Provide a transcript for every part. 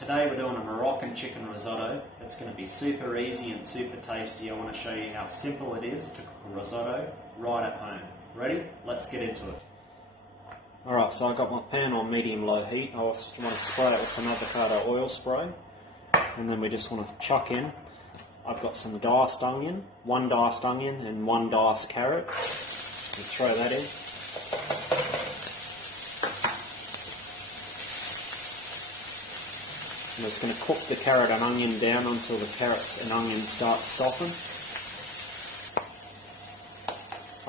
Today we're doing a Moroccan chicken risotto. It's going to be super easy and super tasty. I want to show you how simple it is to cook a risotto right at home. Ready? Let's get into it. Alright, so I got my pan on medium-low heat. I also want to spray it with some avocado oil spray. And then we just want to chuck in. I've got some diced onion, one diced onion and one diced carrot. And throw that in. I'm just going to cook the carrot and onion down until the carrots and onions start to soften.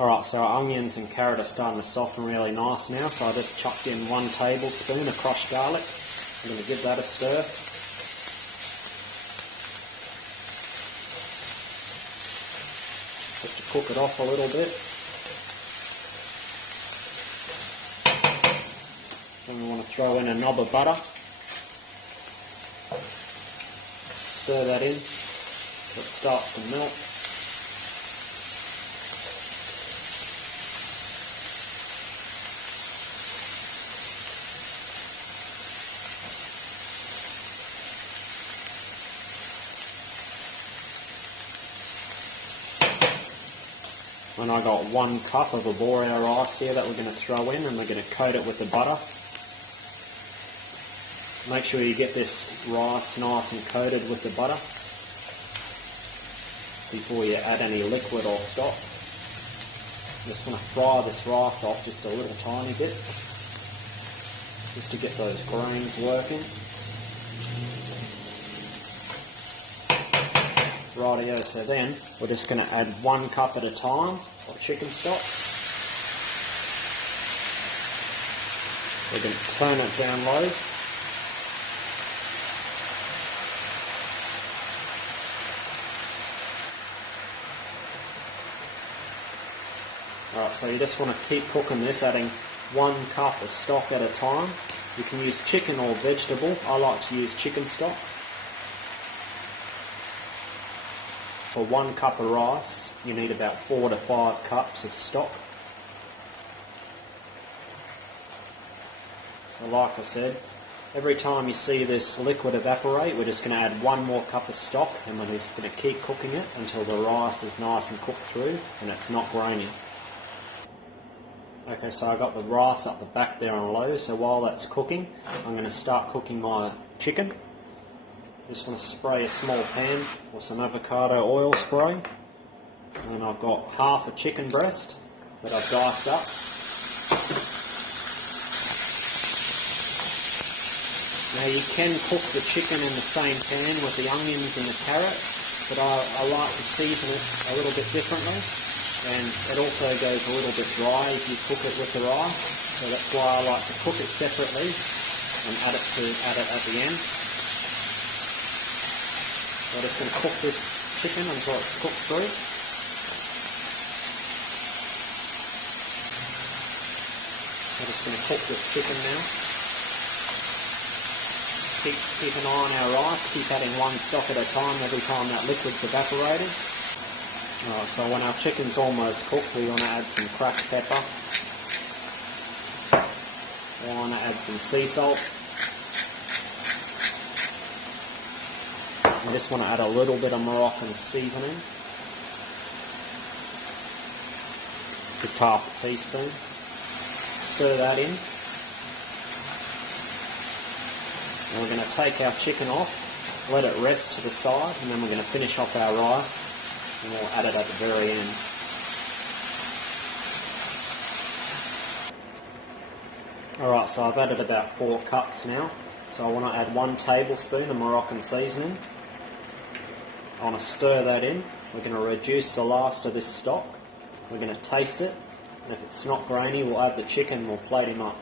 Alright, so our onions and carrot are starting to soften really nice now, so I just chucked in 1 tablespoon of crushed garlic. I'm going to give that a stir. Just to cook it off a little bit. Then we want to throw in a knob of butter. Stir that in so it starts to melt. And I got 1 cup of arborio rice here that we're going to throw in, and we're going to coat it with the butter. Make sure you get this rice nice and coated with the butter before you add any liquid or stock. Just want to fry this rice off just a little tiny bit, just to get those grains working. Rightio, so then we're just going to add 1 cup at a time of chicken stock. We're going to turn it down low. Alright, so you just want to keep cooking this, adding 1 cup of stock at a time. You can use chicken or vegetable. I like to use chicken stock. For 1 cup of rice, you need about 4 to 5 cups of stock. So like I said, every time you see this liquid evaporate, we're just going to add 1 more cup of stock, and we're just going to keep cooking it until the rice is nice and cooked through and it's not grainy. Okay, so I got the rice up the back there on low, so while that's cooking, I'm going to start cooking my chicken. Just want to spray a small pan with some avocado oil spray. And I've got half a chicken breast that I've diced up. Now you can cook the chicken in the same pan with the onions and the carrot, but I like to season it a little bit differently. And it also goes a little bit dry if you cook it with the rice, so that's why I like to cook it separately and add it at the end. So I'm just going to cook this chicken until it's cooked through. I'm just going to cook this chicken now. Keep an eye on our rice, keep adding 1 stock at a time every time that liquid's evaporated. Alright, so when our chicken's almost cooked, we want to add some cracked pepper. We want to add some sea salt. I just want to add a little bit of Moroccan seasoning. Just half a teaspoon. Stir that in. And we're going to take our chicken off, let it rest to the side, and then we're going to finish off our rice. And we'll add it at the very end. Alright, so I've added about 4 cups now. So I want to add 1 tablespoon of Moroccan seasoning. I want to stir that in. We're going to reduce the last of this stock. We're going to taste it. And if it's not grainy, we'll add the chicken and we'll plate him up.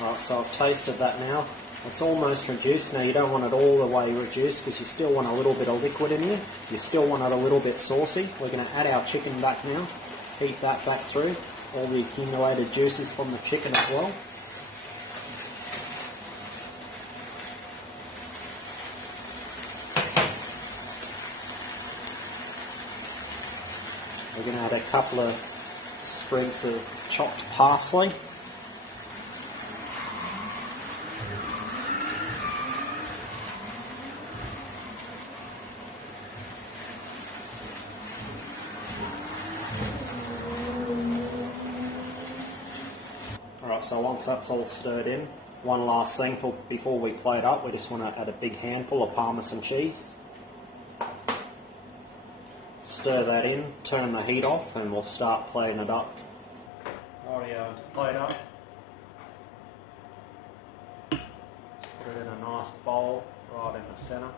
Alright, so I've tasted that now. It's almost reduced. Now you don't want it all the way reduced because you still want a little bit of liquid in there. You still want it a little bit saucy. We're going to add our chicken back now. Heat that back through. All the accumulated juices from the chicken as well. We're going to add a couple of sprigs of chopped parsley. So once that's all stirred in, one last thing before we plate up, we just want to add a big handful of Parmesan cheese. Stir that in, turn the heat off, and we'll start plating it up. Rightio, to plate up. Put it in a nice bowl right in the centre.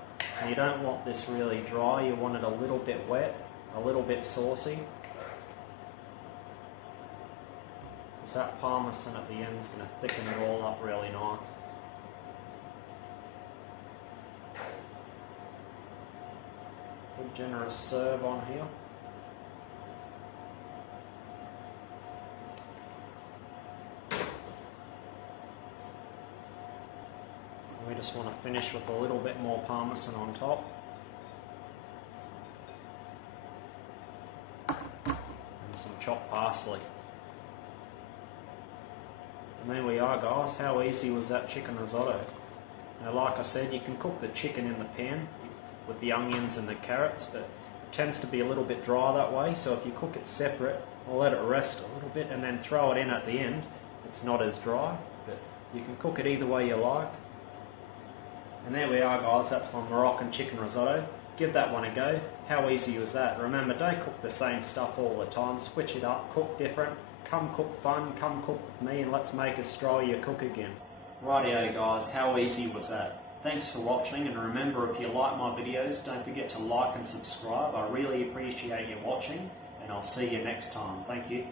And you don't want this really dry, you want it a little bit wet, a little bit saucy. Because that Parmesan at the end is going to thicken it all up really nice. Good generous serve on here. We just want to finish with a little bit more Parmesan on top. And some chopped parsley. And there we are, guys. How easy was that chicken risotto? Now, like I said, you can cook the chicken in the pan with the onions and the carrots, but it tends to be a little bit dry that way, so if you cook it separate or let it rest a little bit and then throw it in at the end, it's not as dry, but you can cook it either way you like. And there we are, guys. That's my Moroccan chicken risotto. Give that one a go. How easy was that? Remember, don't cook the same stuff all the time. Switch it up, cook different. Come cook fun, come cook with me, and let's make Australia cook again. Rightio, guys, how easy was that? Thanks for watching, and remember, if you like my videos, don't forget to like and subscribe. I really appreciate you watching, and I'll see you next time. Thank you.